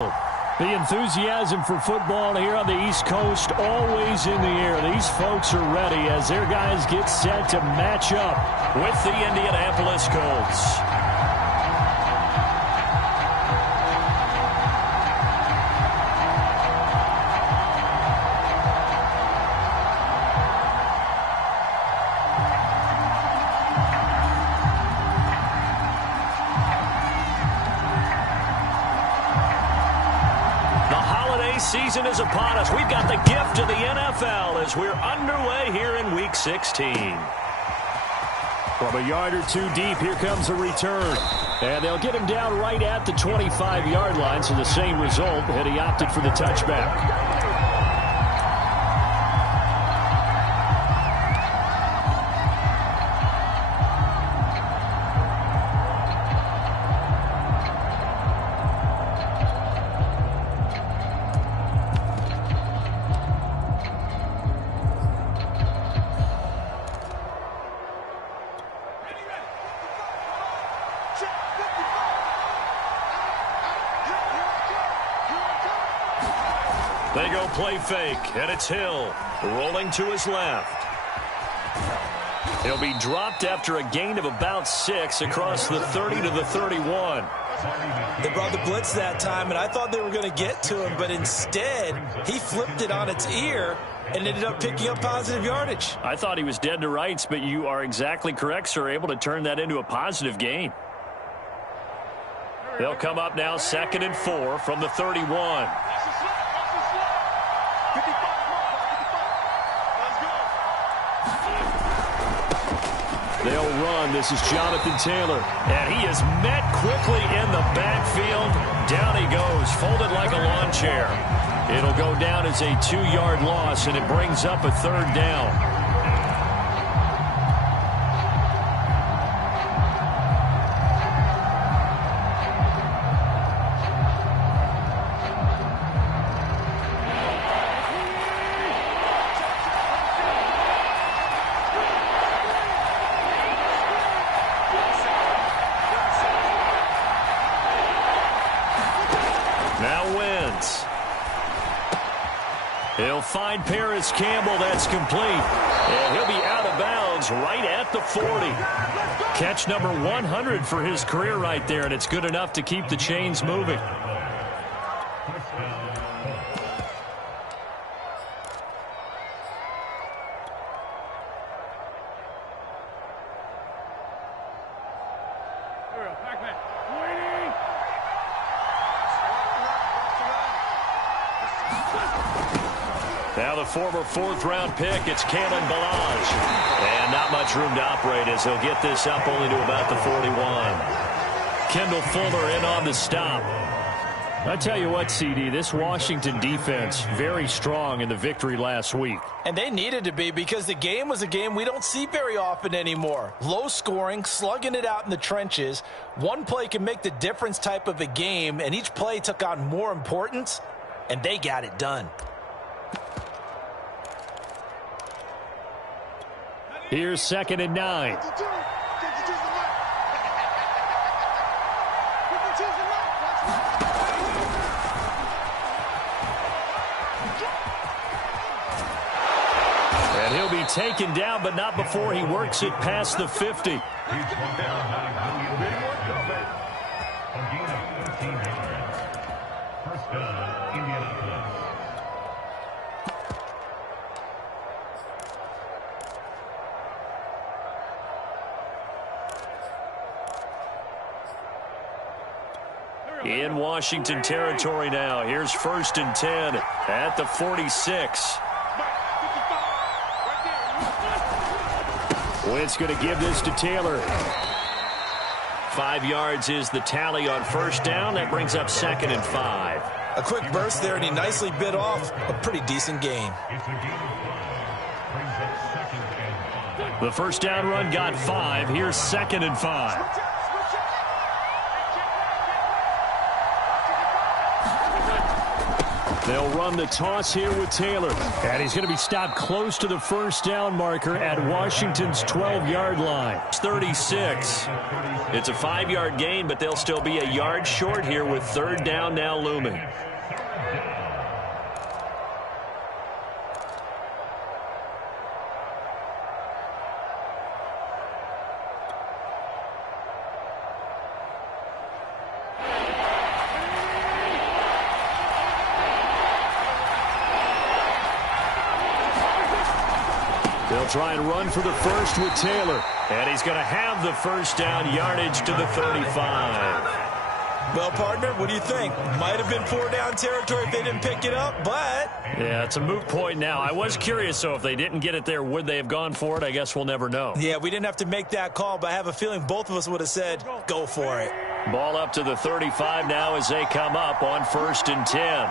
The enthusiasm for football here on the East Coast always in the air. These folks are ready as their guys get set to match up with the Indianapolis Colts. Season is upon us. We've got the gift of the NFL as we're underway here in Week 16. From a yard or two deep, here comes a return. And they'll get him down right at the 25-yard line, so the same result had he opted for the touchback. They go play fake, and it's Hill rolling to his left. He'll be dropped after a gain of about 6 across the 30 to the 31. They brought the blitz that time, and I thought they were going to get to him, but instead he flipped it on its ear and ended up picking up positive yardage. I thought he was dead to rights, but you are exactly correct, sir, able to turn that into a positive gain. They'll come up now 2nd and 4 from the 31. They'll run. This is Jonathan Taylor. And he is met quickly in the backfield. Down he goes, folded like a lawn chair. It'll go down as a 2-yard loss, and it brings up a 3rd down. He'll find Paris Campbell. That's complete. And he'll be out of bounds right at the 40. Catch number 100 for his career right there, and it's good enough to keep the chains moving. Now the former 4th-round pick, it's Kalen Ballage. And not much room to operate as he'll get this up only to about the 41. Kendall Fuller in on the stop. I tell you what, CD, this Washington defense, very strong in the victory last week. And they needed to be, because the game was a game we don't see very often anymore. Low scoring, slugging it out in the trenches. One play can make the difference type of a game, and each play took on more importance, and they got it done. Here's 2nd and 9. And he'll be taken down, but not before he works it past the 50. In Washington territory now. Here's 1st and 10 at the 46. Wentz going to give this to Taylor. 5 yards is the tally on 1st down. That brings up 2nd and 5. A quick burst there, and he nicely bit off a pretty decent gain. The 1st down run got 5. Here's 2nd and 5. They'll run the toss here with Taylor. And he's going to be stopped close to the first down marker at Washington's 12-yard line. It's 36. It's a 5-yard gain, but they'll still be a yard short here with third down now looming. They'll try and run for the first with Taylor. And he's going to have the first down yardage to the 35. Well, partner, what do you think? Might have been 4-down territory if they didn't pick it up, but... Yeah, it's a moot point now. I was curious, so if they didn't get it there, would they have gone for it? I guess we'll never know. Yeah, we didn't have to make that call, but I have a feeling both of us would have said, go for it. Ball up to the 35 now as they come up on 1st and 10.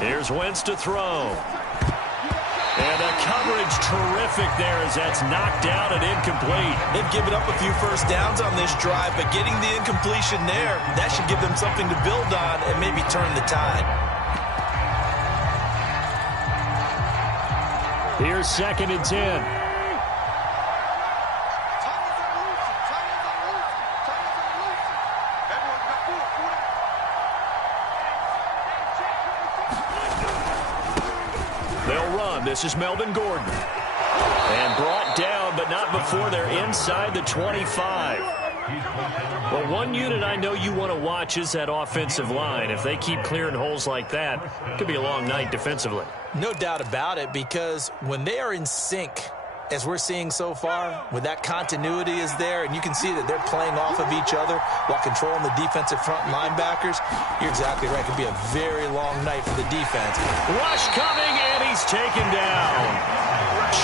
Here's Wentz to throw. And the coverage terrific there as that's knocked out and incomplete. They've given up a few first downs on this drive, but getting the incompletion there, that should give them something to build on and maybe turn the tide. Here's 2nd and 10. This is Melvin Gordon. And brought down, but not before they're inside the 25. Well, one unit I know you want to watch is that offensive line. If they keep clearing holes like that, it could be a long night defensively. No doubt about it, because when they are in sync, as we're seeing so far, when that continuity is there, and you can see that they're playing off of each other while controlling the defensive front linebackers, you're exactly right. It could be a very long night for the defense. Rush coming, and he's taken down.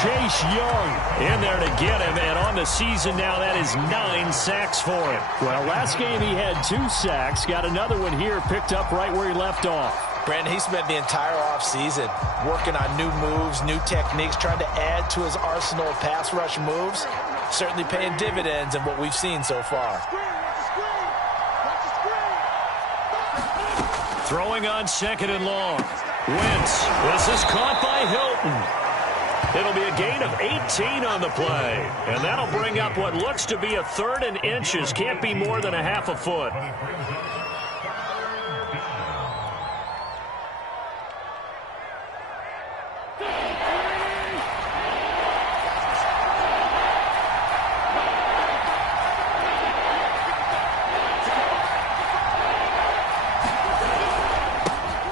Chase Young in there to get him, and on the season now, that is 9 sacks for him. Well, last game he had 2 sacks, got another one here, picked up right where he left off. Brandon, he spent the entire offseason working on new moves, new techniques, trying to add to his arsenal of pass rush moves. Certainly paying dividends in what we've seen so far. Throwing on 2nd and long. Wentz. This is caught by Hilton. It'll be a gain of 18 on the play. And that'll bring up what looks to be a 3rd and inches. Can't be more than a half a foot.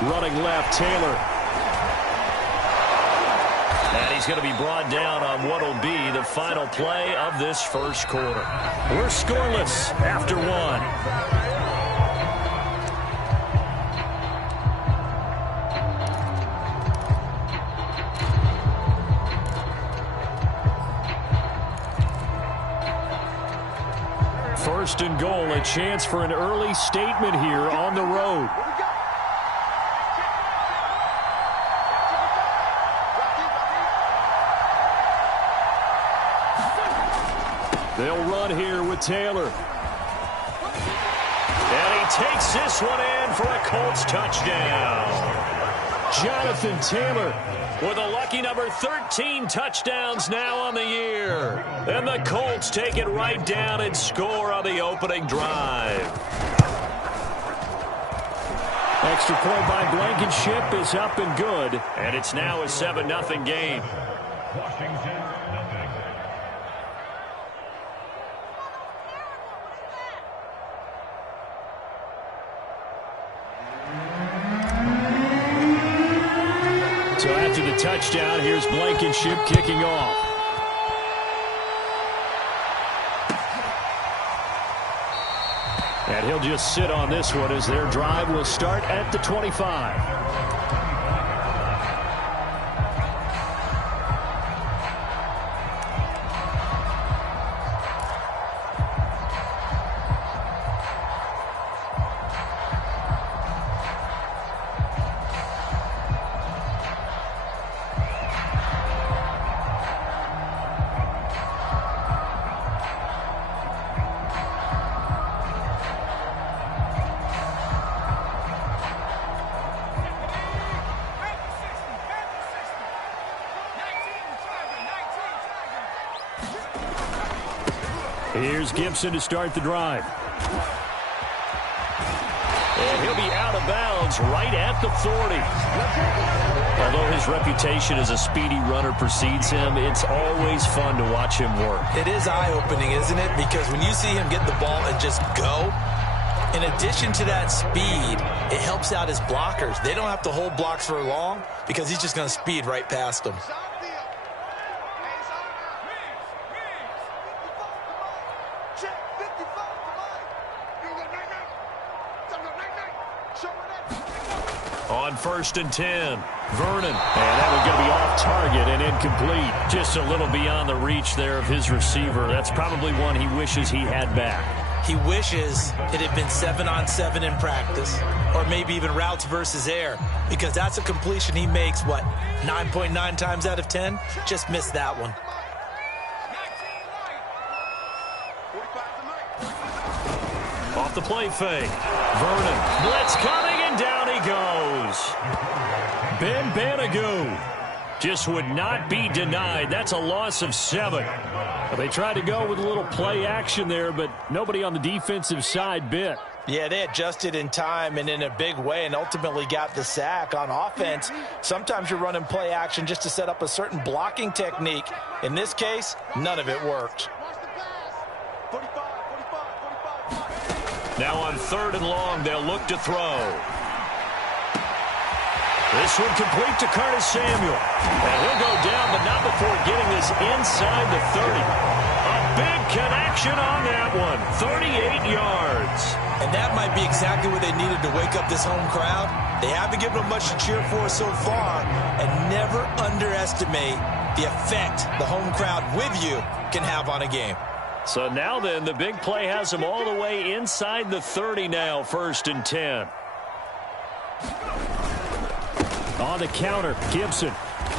Running left, Taylor. And he's going to be brought down on what will be the final play of this first quarter. We're scoreless after 1. First and goal, a chance for an early statement here on the road. They'll run here with Taylor. And he takes this one in for a Colts touchdown. Jonathan Taylor with a lucky number 13 touchdowns now on the year. And the Colts take it right down and score on the opening drive. Extra point by Blankenship is up and good. And it's now a 7-0 game. So after the touchdown, here's Blankenship kicking off. And he'll just sit on this one as their drive will start at the 25. Here's Gibson to start the drive. And he'll be out of bounds right at the 40. Although his reputation as a speedy runner precedes him, it's always fun to watch him work. It is eye-opening, isn't it? Because when you see him get the ball and just go, in addition to that speed, it helps out his blockers. They don't have to hold blocks for long because he's just going to speed right past them. On 1st and 10, Vernon. And that one's going to be off target and incomplete. Just a little beyond the reach there of his receiver. That's probably one he wishes he had back. He wishes it had been 7-on-7 in practice, or maybe even routes versus air, because that's a completion he makes, 9.9 times out of 10? Just missed that one. Off the play fake. Vernon. Blitz coming, and down he goes. Ben Banogu just would not be denied. That's a loss of 7. They tried to go with a little play action there, but nobody on the defensive side bit. Yeah, they adjusted in time and in a big way and ultimately got the sack. On offense, sometimes you're running play action just to set up a certain blocking technique. In this case, none of it worked. Now on 3rd and long, they'll look to throw. This one complete to Curtis Samuel. And he'll go down, but not before getting this inside the 30. A big connection on that one. 38 yards. And that might be exactly what they needed to wake up this home crowd. They haven't given them much to cheer for so far. And never underestimate the effect the home crowd with you can have on a game. So now then, the big play has them all the way inside the 30 now, 1st and 10. On the counter, Gibson.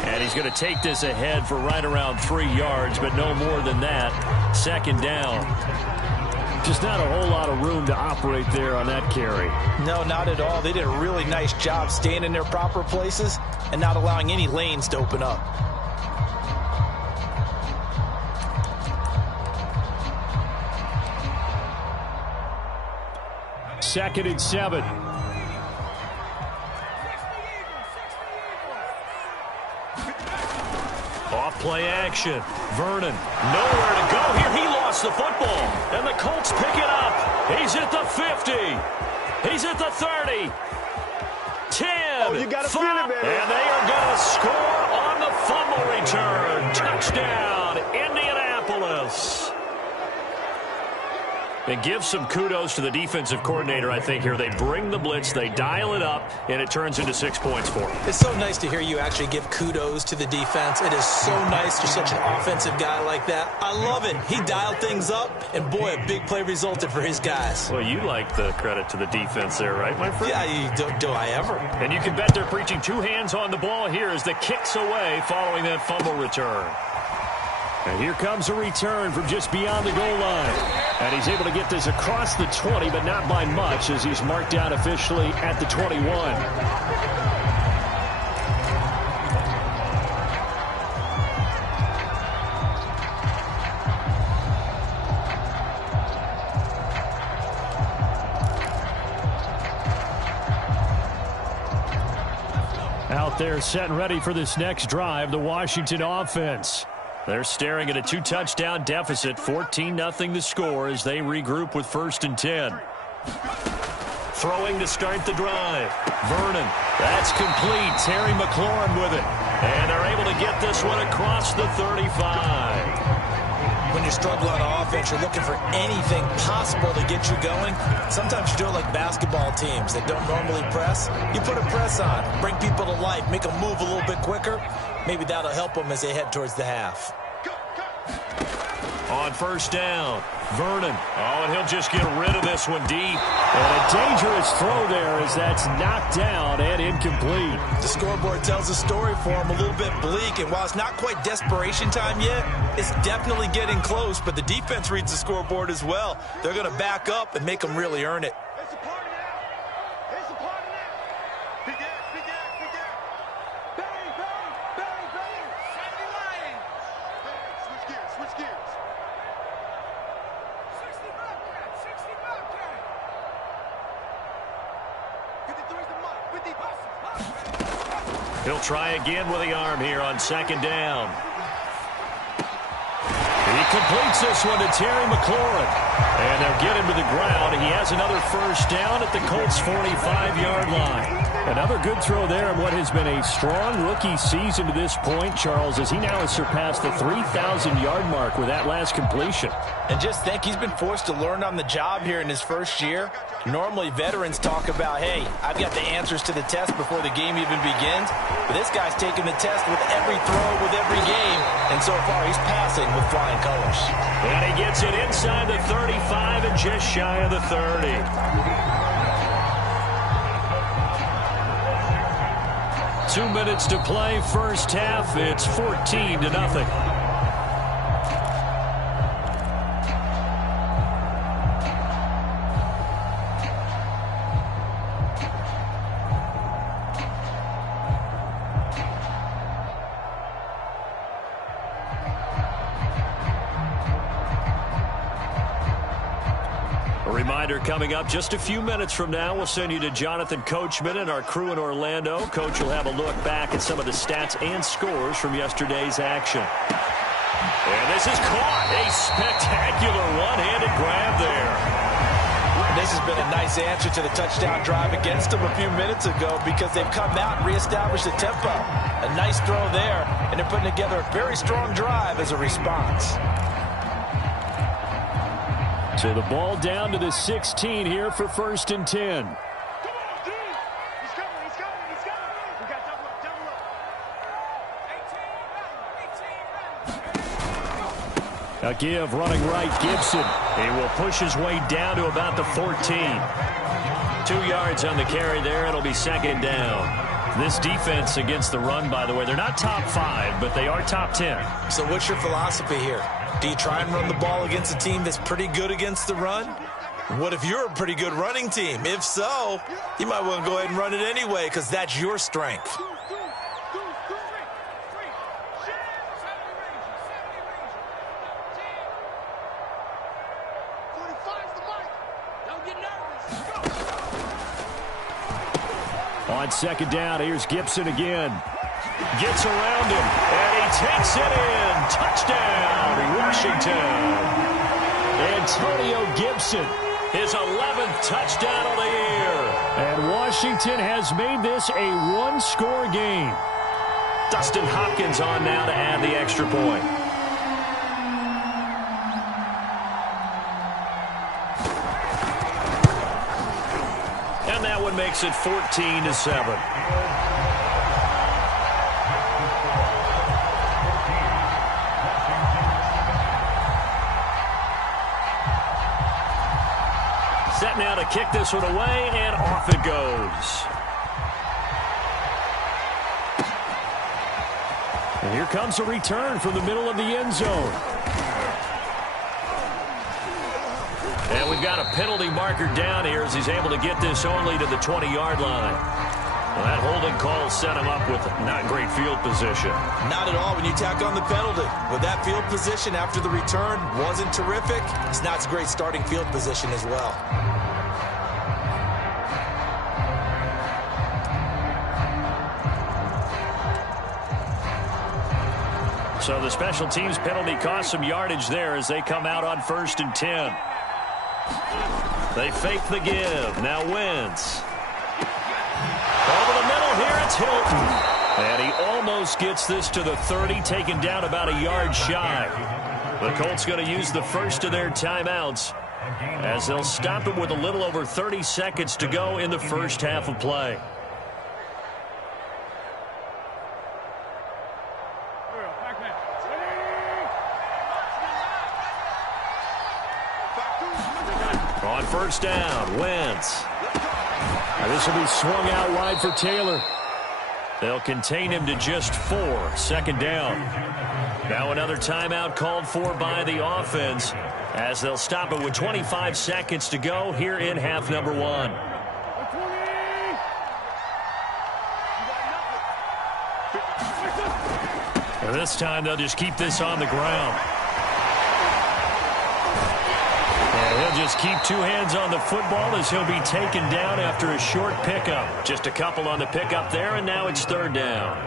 And he's going to take this ahead for right around 3 yards, but no more than that. 2nd down. Just not a whole lot of room to operate there on that carry. No, not at all. They did a really nice job staying in their proper places and not allowing any lanes to open up. Second and 7. Off play action. Vernon. Nowhere to go here. He lost the football. And the Colts pick it up. He's at the 50. He's at the 30. 10. Oh, you got to feel it, baby. And they are going to score on the fumble return. Touchdown, Indianapolis. And give some kudos to the defensive coordinator, I think, here. They bring the blitz, they dial it up, and it turns into 6 points for them. It's so nice to hear you actually give kudos to the defense. It is so nice you're such an offensive guy like that. I love it. He dialed things up, and boy, a big play resulted for his guys. Well, you like the credit to the defense there, right, my friend? Yeah, do I ever. And you can bet they're preaching 2 hands on the ball here as the kick's away following that fumble return. And here comes a return from just beyond the goal line. And he's able to get this across the 20, but not by much, as he's marked out officially at the 21. Out there set and ready for this next drive, the Washington offense. They're staring at a 2-touchdown deficit, 14-0 the score as they regroup with 1st and 10. Throwing to start the drive. Vernon. That's complete. Terry McLaurin with it. And they're able to get this one across the 35. When you struggle on offense, you're looking for anything possible to get you going. Sometimes you do it like basketball teams that don't normally press. You put a press on, bring people to life, make them move a little bit quicker. Maybe that'll help them as they head towards the half. On 1st down, Vernon. Oh, and he'll just get rid of this one deep. And a dangerous throw there as that's knocked down and incomplete. The scoreboard tells a story for him, a little bit bleak. And while it's not quite desperation time yet, it's definitely getting close. But the defense reads the scoreboard as well. They're going to back up and make them really earn it. It's a party now. It's a party now. Big air, big air, big air. Bang, bang, bang, bang. Sandy Lion. Hey, switch gears, switch gears. He'll try again with the arm here on second down. He completes this one to Terry McLaurin. And they'll get him to the ground. He has another first down at the Colts' 45-yard line. Another good throw there in what has been a strong rookie season to this point, Charles, as he now has surpassed the 3,000-yard mark with that last completion. And just think, he's been forced to learn on the job here in his first year. Normally, veterans talk about, hey, I've got the answers to the test before the game even begins. But this guy's taking the test with every throw, with every game. And so far, he's passing with flying colors. And he gets it inside the 35 and just shy of the 30. 2 minutes to play, first half. It's 14-0. Reminder coming up just a few minutes from now. We'll send you to Jonathan Coachman and our crew in Orlando. Coach will have a look back at some of the stats and scores from yesterday's action. And this is caught. A spectacular one-handed grab there. This has been a nice answer to the touchdown drive against them a few minutes ago because they've come out and reestablished the tempo. A nice throw there, and they're putting together a very strong drive as a response. So the ball down to the 16 here for 1st and 10. Come on, dude. He's coming. We got double up. A give running right, Gibson. He will push his way down to about the 14. 2 yards on the carry there. It'll be second down. This defense against the run, by the way, they're not top 5, but they are top 10. So what's your philosophy here? Do you try and run the ball against a team that's pretty good against the run? What if you're a pretty good running team? If so, you might want to go ahead and run it anyway because that's your strength. On second down, here's Gibson again. Gets around him, and he takes it in. Touchdown, Washington. Antonio Gibson, his 11th touchdown of the year. And Washington has made this a one-score game. Dustin Hopkins on now to add the extra point. And that one makes it 14-7. Set now to kick this one away, and off it goes. And here comes a return from the middle of the end zone. And we've got a penalty marker down here as he's able to get this only to the 20-yard line. Well, that holding call set him up with not great field position. Not at all when you tack on the penalty. With that field position after the return wasn't terrific, it's not a great starting field position as well. So the special teams penalty cost some yardage there as they come out on 1st and 10. They fake the give. Now Wentz. Over the middle here, it's Hilton. And he almost gets this to the 30, taken down about a yard shy. The Colts going to use the first of their timeouts as they'll stop him with a little over 30 seconds to go in the first half of play. On first down, Wentz. This will be swung out wide for Taylor. They'll contain him to just 4. Second down. Now another timeout called for by the offense as they'll stop it with 25 seconds to go here in half number 1. And this time they'll just keep this on the ground. He'll just keep two hands on the football as he'll be taken down after a short pickup. Just a couple on the pickup there, and now it's third down.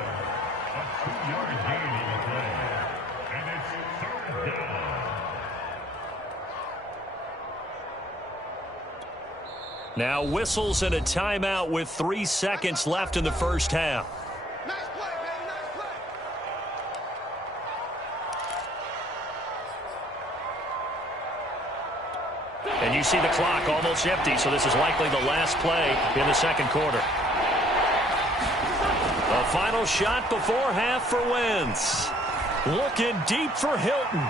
Now whistles and a timeout with 3 seconds left in the first half. Nice play, man. Nice play. And you see the clock almost empty, so this is likely the last play in the second quarter. A final shot before half for Wentz. Looking deep for Hilton.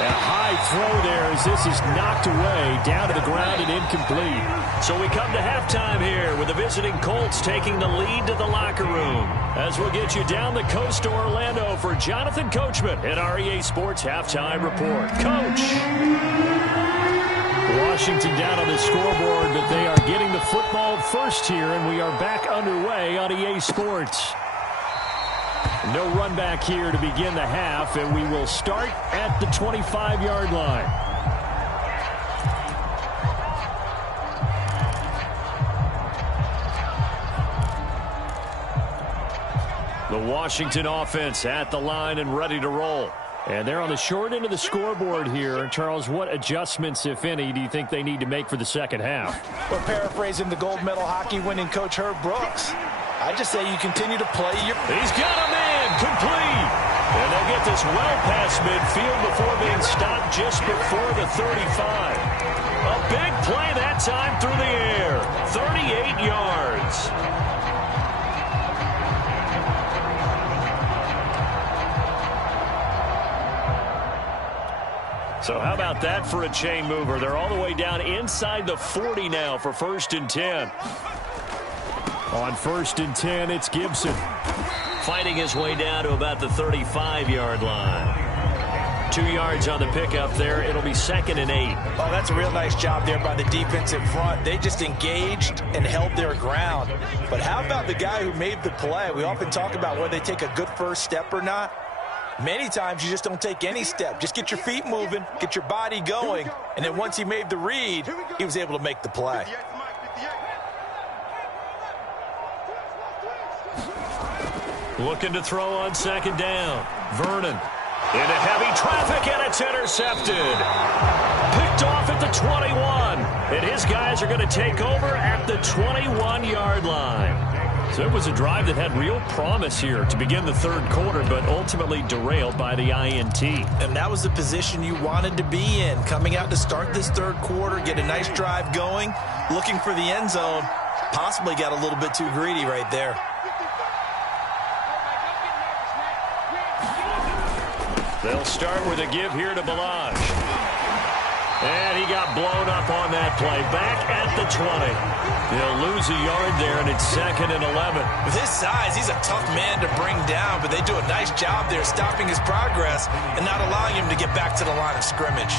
A high throw there as this is knocked away, down to the ground and incomplete. So we come to halftime here with the visiting Colts taking the lead to the locker room. As we'll get you down the coast to Orlando for Jonathan Coachman at our EA Sports Halftime Report. Coach! Washington down on the scoreboard, but they are getting the football first here, and we are back underway on EA Sports. No run back here to begin the half, and we will start at the 25-yard line. The Washington offense at the line and ready to roll. And they're on the short end of the scoreboard here. Charles, what adjustments, if any, do you think they need to make for the second half? Well, paraphrasing the gold medal hockey winning coach Herb Brooks, I just say you continue to play your... He's got a man complete. And they'll get this well past midfield before being stopped just before the 35. A big play that time through the air. 38 yards. So how about that for a chain mover? They're all the way down inside the 40 now for 1st and 10. On 1st and 10, it's Gibson. Fighting his way down to about the 35-yard line. 2 yards on the pickup there. It'll be 2nd and 8. Oh, that's a real nice job there by the defense in front. They just engaged and held their ground. But how about the guy who made the play? We often talk about whether they take a good first step or not. Many times you just don't take any step. Just get your feet moving, get your body going, and then once he made the read, he was able to make the play. Looking to throw on 2nd down. Vernon into heavy traffic, and it's intercepted. Picked off at the 21, and his guys are going to take over at the 21-yard line. So it was a drive that had real promise here to begin the third quarter, but ultimately derailed by the INT. And that was the position you wanted to be in, coming out to start this third quarter, get a nice drive going, looking for the end zone. Possibly got a little bit too greedy right there. They'll start with a give here to Balaj. And he got blown up on that play. Back at the 20. They'll lose a yard there, and it's 2nd and 11. With his size, he's a tough man to bring down, but they do a nice job there stopping his progress and not allowing him to get back to the line of scrimmage.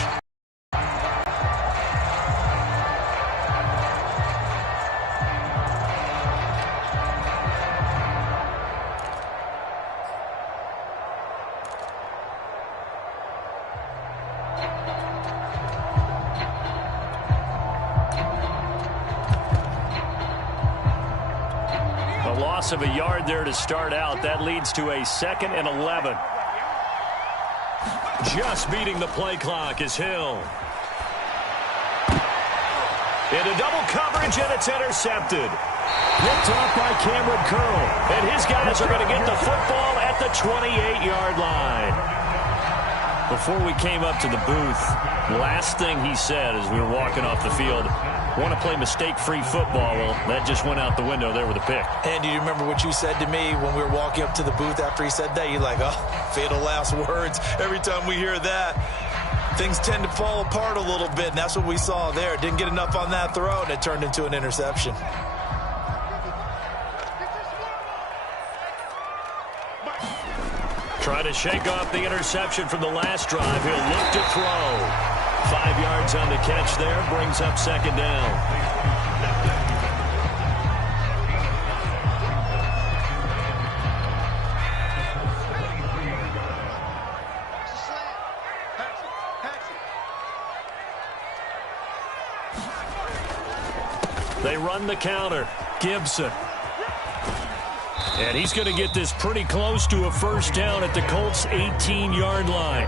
Of a yard there to start out. That leads to a 2nd and 11. Just beating the play clock is Hill. Into double coverage, and it's intercepted. Picked off by Cameron Curl. And his guys are going to get the football at the 28-yard line. Before we came up to the booth, last thing he said as we were walking off the field, want to play mistake-free football. Well, that just went out the window there with a pick. And do you remember what you said to me when we were walking up to the booth after he said that? You're like, oh, fatal last words. Every time we hear that, things tend to fall apart a little bit, and that's what we saw there. Didn't get enough on that throw, and it turned into an interception. Try to shake off the interception from the last drive. He'll look to throw. 5 yards on the catch there, brings up 2nd down. They run the counter. Gibson. And he's going to get this pretty close to a first down at the Colts' 18-yard line.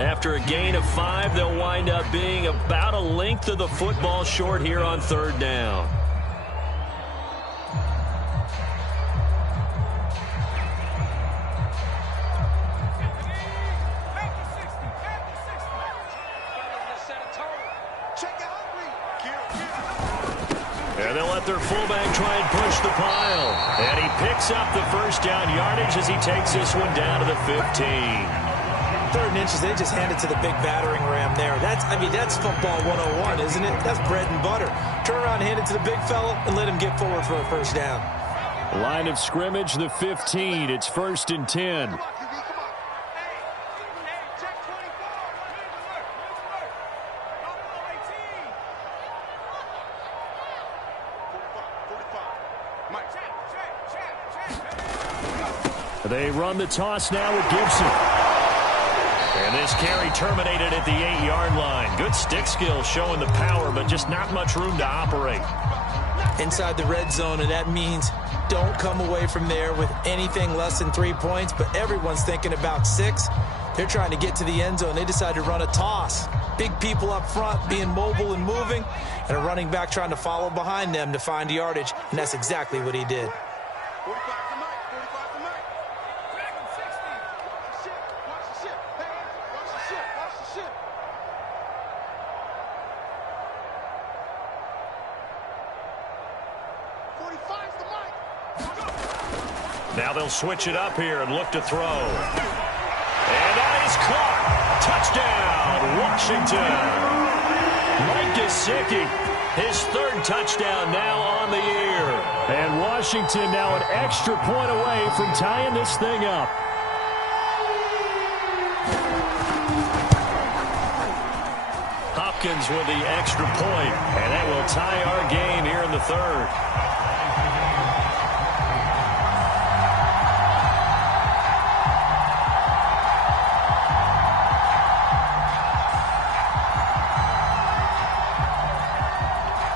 After a gain of 5, they'll wind up being about a length of the football short here on third down. And they'll let their fullback try and push the pile. And he picks up the first down yardage as he takes this one down to the 15. 3rd inches, they just handed to the big battering ram there. That's football 101, isn't it? That's bread and butter. Turn around, hand it to the big fella, and let him get forward for a first down. Line of scrimmage, the 15. It's 1st and 10. They run the toss now with Gibson. And this carry terminated at the 8-yard line. Good stick skill showing the power, but just not much room to operate. Inside the red zone, and that means don't come away from there with anything less than 3 points, but everyone's thinking about 6. They're trying to get to the end zone. They decide to run a toss. Big people up front being mobile and moving, and a running back trying to follow behind them to find yardage, and that's exactly what he did. 45 to Mike, 45 to Mike. Dragon 60. Watch the ship. Hey, watch the ship. Watch the ship. Now they'll switch it up here and look to throw. And that is caught. Touchdown, Washington. Mike Gesicki, his 3rd touchdown now on the year. And Washington now an extra point away from tying this thing up. Hopkins with the extra point, and that will tie our game here in the 3rd.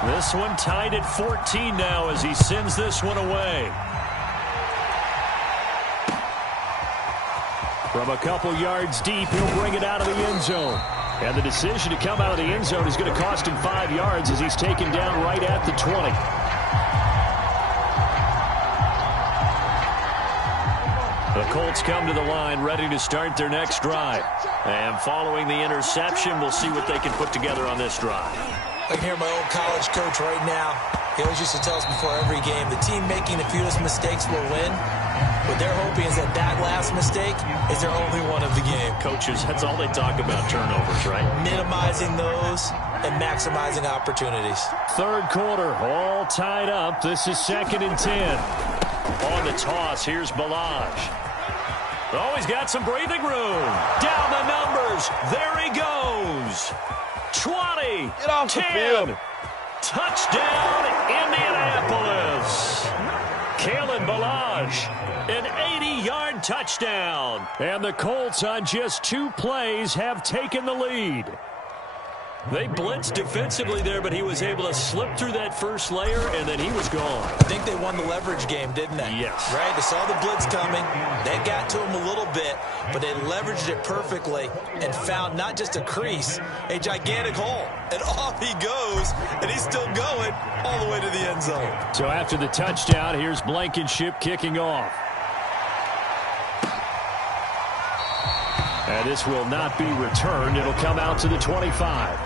This one tied at 14 now as he sends this one away. From a couple yards deep, he'll bring it out of the end zone. And the decision to come out of the end zone is going to cost him 5 yards as he's taken down right at the 20. The Colts come to the line ready to start their next drive. And following the interception, we'll see what they can put together on this drive. I can hear my old college coach right now. He always used to tell us before every game, the team making the fewest mistakes will win. What they're hoping is that that last mistake is their only one of the game. Coaches, that's all they talk about, turnovers, right? Minimizing those and maximizing opportunities. 3rd quarter, all tied up. This is 2nd and 10. On the toss, here's Balaj. Oh, he's got some breathing room. Down the numbers. There he goes. 20, Get off 10, the field. Touchdown, Indianapolis. Kalen Balaj, an 80-yard touchdown. And the Colts on just 2 plays have taken the lead. They blitzed defensively there, but he was able to slip through that first layer, and then he was gone. I think they won the leverage game, didn't they? Yes. Right? They saw the blitz coming. They got to him a little bit, but they leveraged it perfectly and found not just a crease, a gigantic hole. And off he goes, and he's still going all the way to the end zone. So after the touchdown, here's Blankenship kicking off. And this will not be returned. It'll come out to the 25.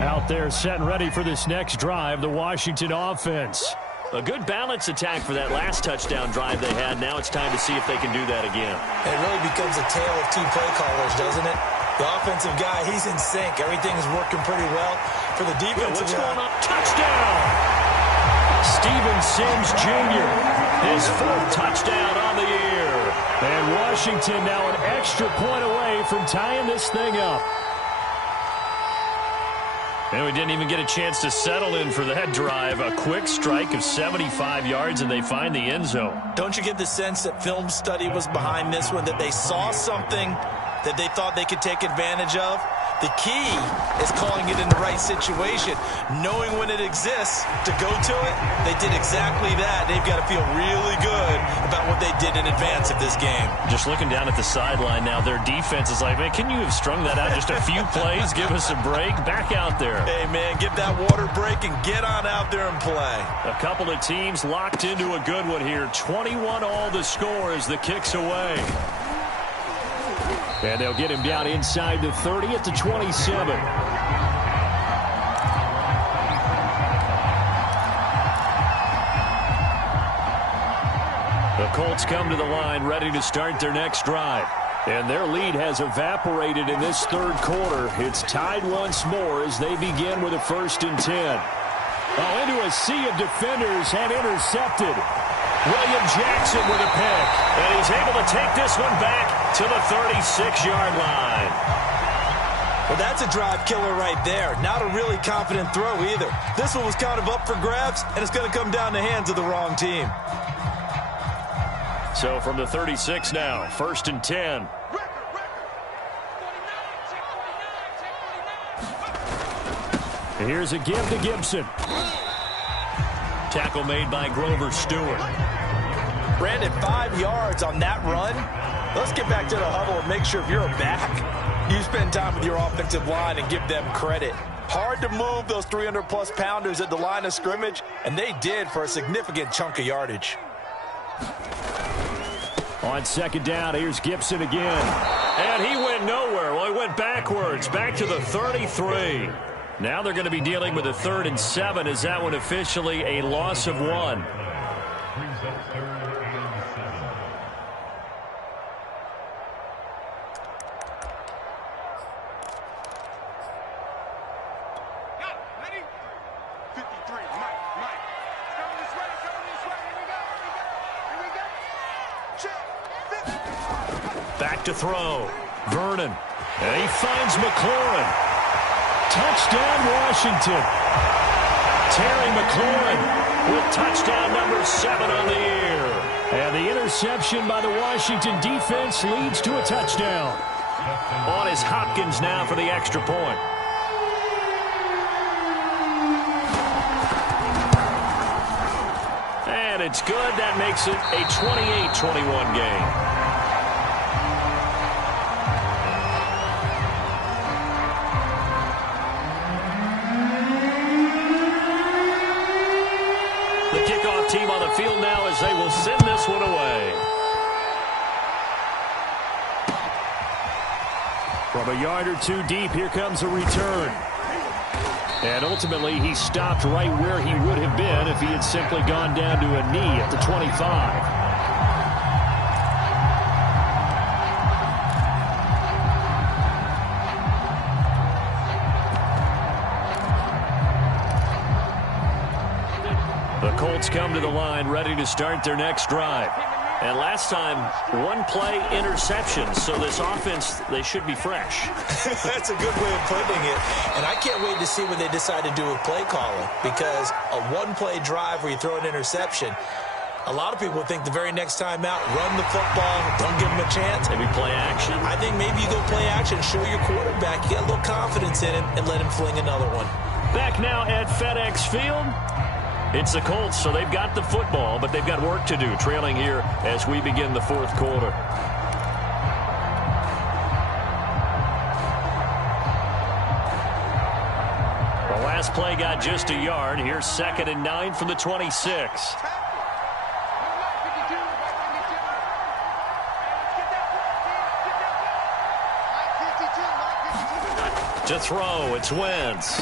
Out there set and ready for this next drive, the Washington offense. A good balance attack for that last touchdown drive they had. Now it's time to see if they can do that again. And it really becomes a tale of 2 play callers, doesn't it? The offensive guy, he's in sync. Everything's working pretty well. For the defensive guy. What's going on? Touchdown! Steven Sims Jr., his 4th touchdown on the year. And Washington now an extra point away from tying this thing up. And we didn't even get a chance to settle in for that drive. A quick strike of 75 yards, and they find the end zone. Don't you get the sense that film study was behind this one, that they saw something that they thought they could take advantage of? The key is calling it in the right situation, knowing when it exists to go to it. They did exactly that. They've got to feel really good about what they did in advance of this game. Just looking down at the sideline now, their defense is like, man, can you have strung that out just a few plays? Give us a break. Back out there. Hey, man, give that water break and get on out there and play. A couple of teams locked into a good one here. 21 all the score as the kick's away. And they'll get him down inside the 30 at the 27. The Colts come to the line ready to start their next drive. And their lead has evaporated in this third quarter. It's tied once more as they begin with a 1st and 10. Oh, into a sea of defenders and intercepted. William Jackson with a pick. And he's able to take this one back to the 36-yard line. Well, that's a drive killer right there. Not a really confident throw either. This one was kind of up for grabs, and it's going to come down the hands of the wrong team. So from the 36 now, 1st and 10. And here's a give to Gibson. Tackle made by Grover Stewart. Brandon, 5 yards on that run. Let's get back to the huddle and make sure if you're a back, you spend time with your offensive line and give them credit. Hard to move those 300-plus pounders at the line of scrimmage, and they did for a significant chunk of yardage. On 2nd down, here's Gibson again. And he went nowhere. Well, he went backwards, back to the 33. Now they're going to be dealing with a 3rd and 7. Is that one officially a loss of 1? Back to throw. Vernon. And he finds McLaurin. Touchdown, Washington. Terry McLaurin with touchdown number 7 on the year. And the interception by the Washington defense leads to a touchdown. On is Hopkins now for the extra point. And it's good. That makes it a 28-21 game. Team on the field now as they will send this one away. From a yard or two deep, here comes a return. And ultimately, he stopped right where he would have been if he had simply gone down to a knee at the 25. Colts come to the line ready to start their next drive. And last time, 1-play interception. So this offense, they should be fresh. That's a good way of putting it. And I can't wait to see what they decide to do with play calling. Because a 1-play drive where you throw an interception, a lot of people think the very next time out, run the football, don't give them a chance. Maybe play action. I think maybe you go play action, show your quarterback, you get a little confidence in him, and let him fling another one. Back now at FedEx Field. It's the Colts, so they've got the football, but they've got work to do, trailing here as we begin the 4th quarter. The last play got just a yard. Here's 2nd and 9 from the 26. To throw, it's Wentz.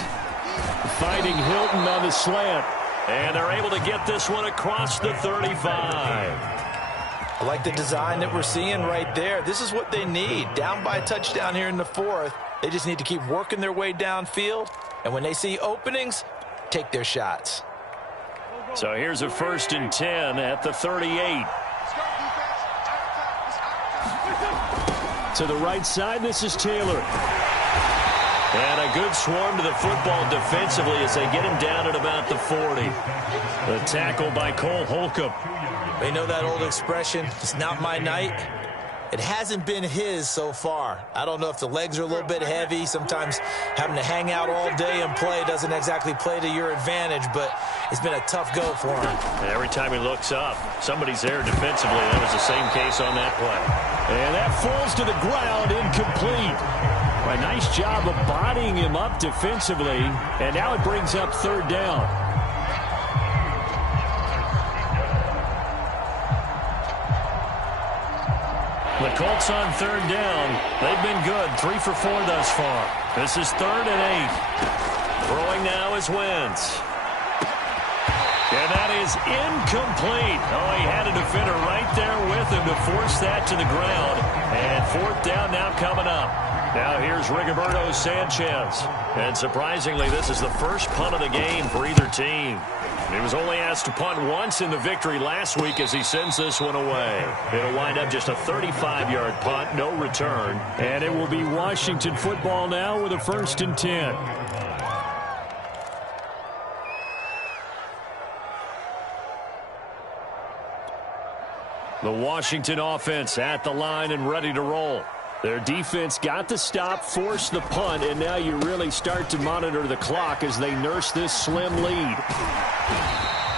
Fighting Hilton on the slant. And they're able to get this one across the 35. I like the design that we're seeing right there. This is what they need. Down by a touchdown here in the 4th. They just need to keep working their way downfield. And when they see openings, take their shots. So here's a 1st and 10 at the 38. To the right side, this is Taylor. And a good swarm to the football defensively as they get him down at about the 40. The tackle by Cole Holcomb. They know that old expression, it's not my night. It hasn't been his so far. I don't know if the legs are a little bit heavy. Sometimes having to hang out all day and play doesn't exactly play to your advantage, but it's been a tough go for him. Every time he looks up, somebody's there defensively. That was the same case on that play. And that falls to the ground, incomplete. A nice job of bodying him up defensively, and now it brings up third down. The Colts on third down. They've been good. 3 for 4 thus far. This is 3rd and 8. Throwing now is Wentz. And that is incomplete. Oh, he had a defender right there with him to force that to the ground. And 4th down now coming up. Now here's Rigoberto Sanchez. And surprisingly, this is the first punt of the game for either team. He was only asked to punt once in the victory last week as he sends this one away. It'll wind up just a 35-yard punt, no return. And it will be Washington football now with a 1st and 10. The Washington offense at the line and ready to roll. Their defense got the stop, forced the punt, and now you really start to monitor the clock as they nurse this slim lead.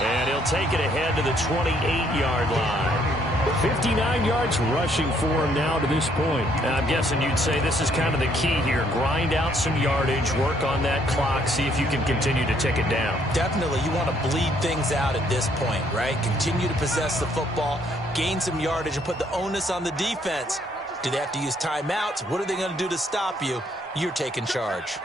And he'll take it ahead to the 28-yard line. 59 yards rushing for him now to this point. And I'm guessing you'd say this is kind of the key here. Grind out some yardage, work on that clock, see if you can continue to tick it down. Definitely, you want to bleed things out at this point, right? Continue to possess the football, gain some yardage, and put the onus on the defense. Do they have to use timeouts? What are they going to do to stop you? You're taking charge.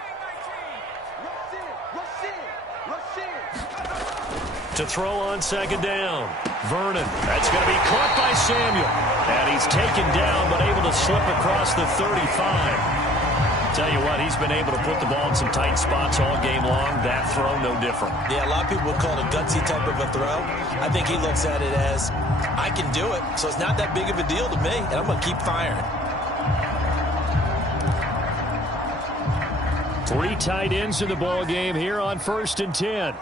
To throw on 2nd down. Vernon. That's going to be caught by Samuel. And he's taken down but able to slip across the 35. Tell you what, he's been able to put the ball in some tight spots all game long. That throw, no different. Yeah, a lot of people would call it a gutsy type of a throw. I think he looks at it as, I can do it, so it's not that big of a deal to me, and I'm going to keep firing. 3 tight ends in the ball game here on 1st and 10.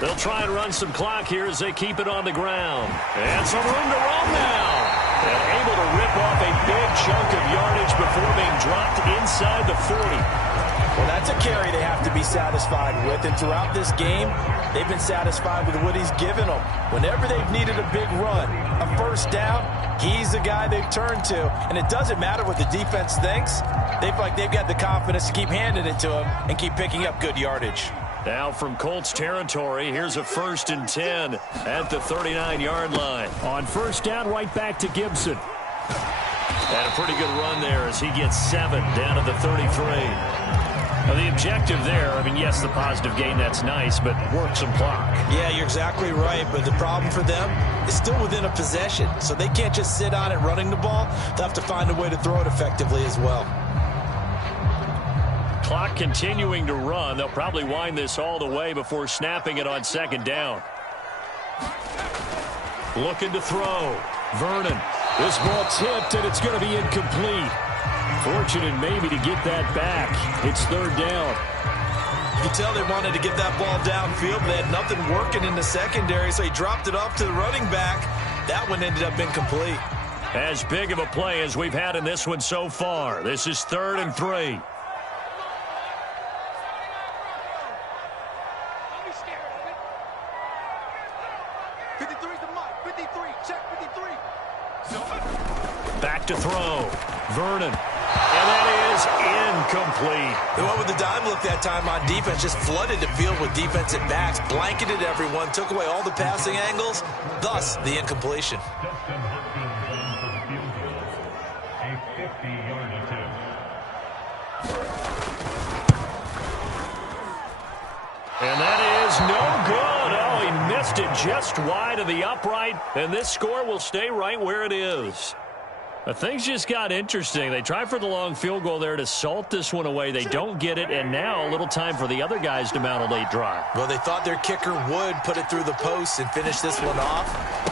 They'll try and run some clock here as they keep it on the ground. And some room to run now. And able to rip off a big chunk of yardage before being dropped inside the 40. Well, that's a carry they have to be satisfied with. And throughout this game, they've been satisfied with what he's given them. Whenever they've needed a big run, a 1st down, he's the guy they've turned to. And it doesn't matter what the defense thinks. They feel like they've got the confidence to keep handing it to him and keep picking up good yardage. Now from Colts territory, here's a 1st and 10 at the 39-yard line. On 1st down, right back to Gibson. And a pretty good run there as he gets 7 down to the 33. Now the objective there, I mean, yes, the positive gain, that's nice, but work some clock. Yeah, you're exactly right, but the problem for them is still within a possession, so they can't just sit on it running the ball. They'll have to find a way to throw it effectively as well. Clock continuing to run. They'll probably wind this all the way before snapping it on 2nd down. Looking to throw. Vernon. This ball tipped, and it's going to be incomplete. Fortunate maybe to get that back. It's 3rd down. You can tell they wanted to get that ball downfield, but they had nothing working in the secondary, so he dropped it off to the running back. That one ended up incomplete. As big of a play as we've had in this one so far. This is 3rd and 3. Back to throw. Vernon. And that is incomplete. They went with the dime look that time on defense, just flooded the field with defensive backs, blanketed everyone, took away all the passing angles, thus the incompletion. And that is no good. Oh, he missed it just wide of the upright, and this score will stay right where it is. But things just got interesting. They tried for the long field goal there to salt this one away. They don't get it, and now a little time for the other guys to mount a late drive. Well, they thought their kicker would put it through the post and finish this one off.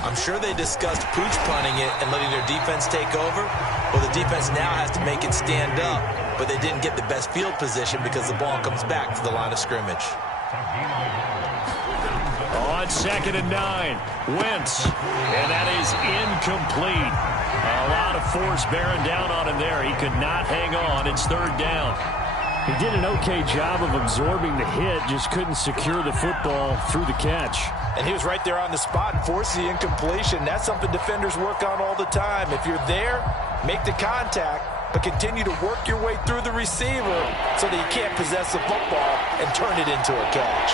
I'm sure they discussed pooch punting it and letting their defense take over. Well, the defense now has to make it stand up, but they didn't get the best field position because the ball comes back to the line of scrimmage. On 2nd and 9, Wentz, and that is incomplete. A lot of force bearing down on him there. He could not hang on. It's 3rd down. He did an okay job of absorbing the hit, just couldn't secure the football through the catch. And he was right there on the spot and forced the incompletion. That's something defenders work on all the time. If you're there, make the contact, but continue to work your way through the receiver so that you can't possess the football and turn it into a catch.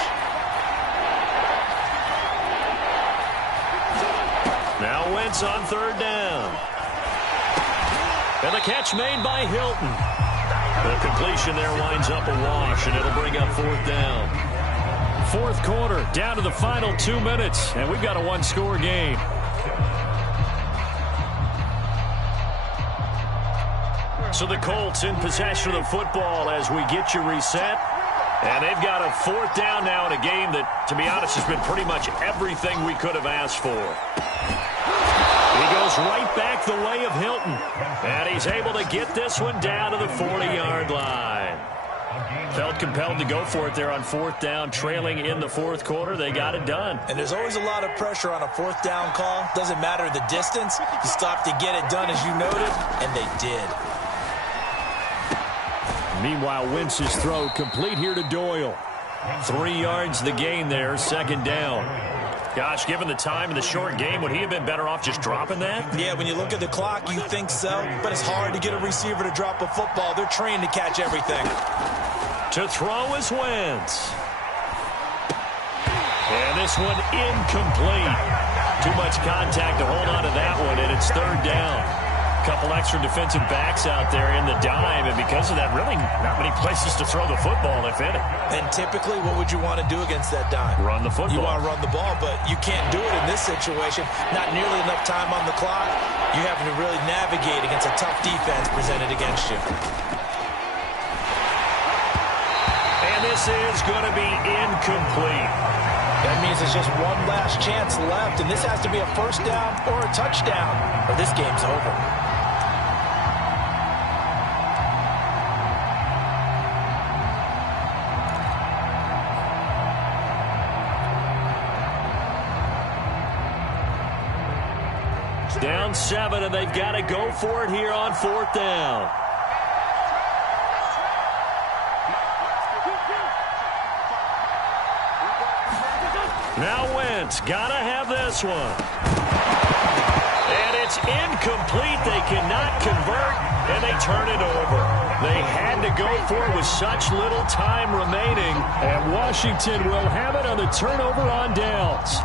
Now Wentz on 3rd down. And the catch made by Hilton. The completion there winds up a wash, and it'll bring up 4th down. 4th quarter, down to the final 2 minutes, and we've got a one-score game. So the Colts in possession of the football as we get you reset. And they've got a 4th down now in a game that, to be honest, has been pretty much everything we could have asked for. He goes right back the way of Hilton. And he's able to get this one down to the 40-yard line. Felt compelled to go for it there on 4th down, trailing in the 4th quarter. They got it done. And there's always a lot of pressure on a 4th down call. Doesn't matter the distance. You stop to get it done, as you noted, and they did. Meanwhile, Wentz's throw complete here to Doyle. 3 yards the gain there, 2nd down. Gosh, given the time in the short game, would he have been better off just dropping that? Yeah, when you look at the clock, you think so. But it's hard to get a receiver to drop a football. They're trained to catch everything. To throw is Wentz. And this one incomplete. Too much contact to hold on to that one, and it's 3rd down. Couple extra defensive backs out there in the dime, and because of that, really not many places to throw the football, if any. And typically, what would you want to do against that dime? Run the football. You want to run the ball, but you can't do it in this situation. Not nearly enough time on the clock. You having to really navigate against a tough defense presented against you. And this is going to be incomplete. That means there's just one last chance left, and this has to be a 1st down or a touchdown, or this game's over. Down 7, and they've got to go for it here on 4th down. Now Wentz, got to have this one. And it's incomplete. They cannot convert, and they turn it over. They had to go for it with such little time remaining, and Washington will have it on the turnover on downs.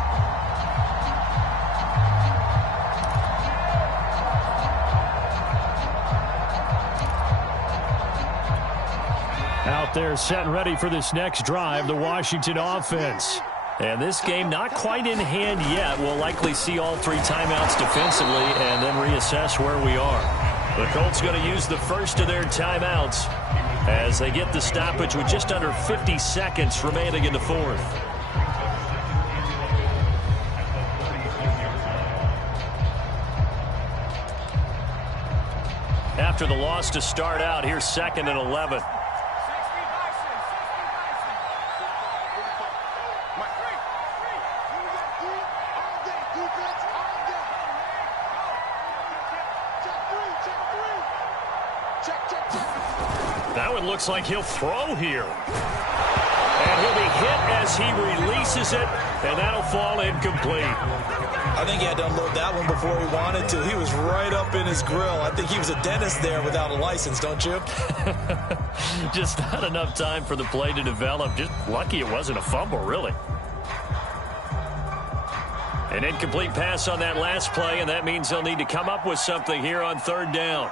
Out there set and ready for this next drive, the Washington offense. And this game not quite in hand yet. We'll likely see all 3 timeouts defensively and then reassess where we are. The Colts going to use the first of their timeouts as they get the stoppage with just under 50 seconds remaining in the 4th. After the loss to start out, here's 2nd and 11. Now it looks like he'll throw here. And he'll be hit as he releases it, and that'll fall incomplete. I think he had to unload that one before he wanted to. He was right up in his grill. I think he was a dentist there without a license, don't you? Just not enough time for the play to develop. Just lucky it wasn't a fumble, really. An incomplete pass on that last play, and that means they'll need to come up with something here on 3rd down.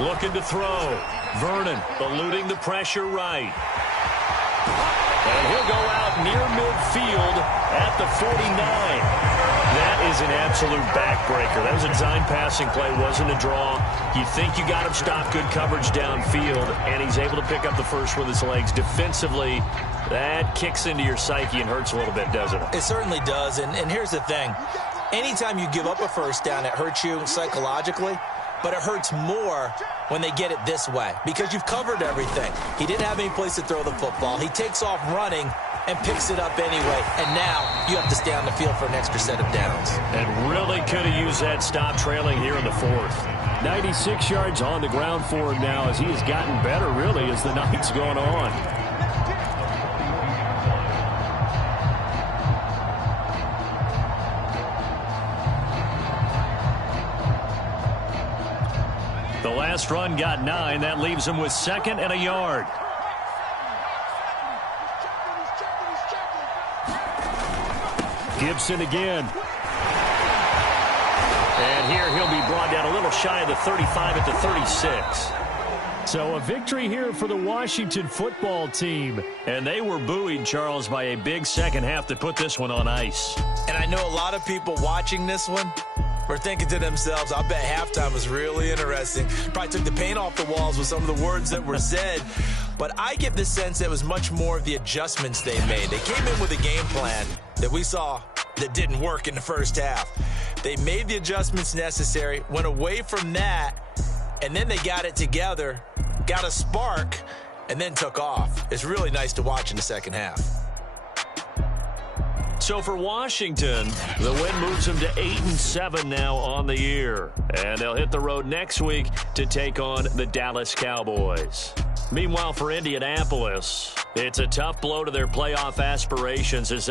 Looking to throw. Vernon eluding the pressure right. And he'll go out near midfield at the 49. That is an absolute backbreaker. That was a design passing play, wasn't a draw. You think you got him stopped, good coverage downfield, and he's able to pick up the first with his legs. Defensively, that kicks into your psyche and hurts a little bit, doesn't it? It certainly does, and here's the thing. Anytime you give up a first down, it hurts you psychologically, but it hurts more when they get it this way because you've covered everything. He didn't have any place to throw the football. He takes off running and picks it up anyway, and now you have to stay on the field for an extra set of downs. And really could have used that stop trailing here in the fourth. 96 yards on the ground for him now as he has gotten better, really, as the night's gone on. The last run got 9. That leaves him with 2nd and a yard. Gibson again. And here he'll be brought down a little shy of the 35 at the 36. So a victory here for the Washington football team. And they were buoyed, Charles, by a big second half that put this one on ice. And I know a lot of people watching this one were thinking to themselves, I bet halftime was really interesting. Probably took the paint off the walls with some of the words that were said. But I get the sense that it was much more of the adjustments they made. They came in with a game plan that we saw that didn't work in the first half. They made the adjustments necessary, went away from that, and then they got it together, got a spark, and then took off. It's really nice to watch in the second half. So for Washington, the win moves them to 8-7 now on the year. And they'll hit the road next week to take on the Dallas Cowboys. Meanwhile, for Indianapolis, it's a tough blow to their playoff aspirations as they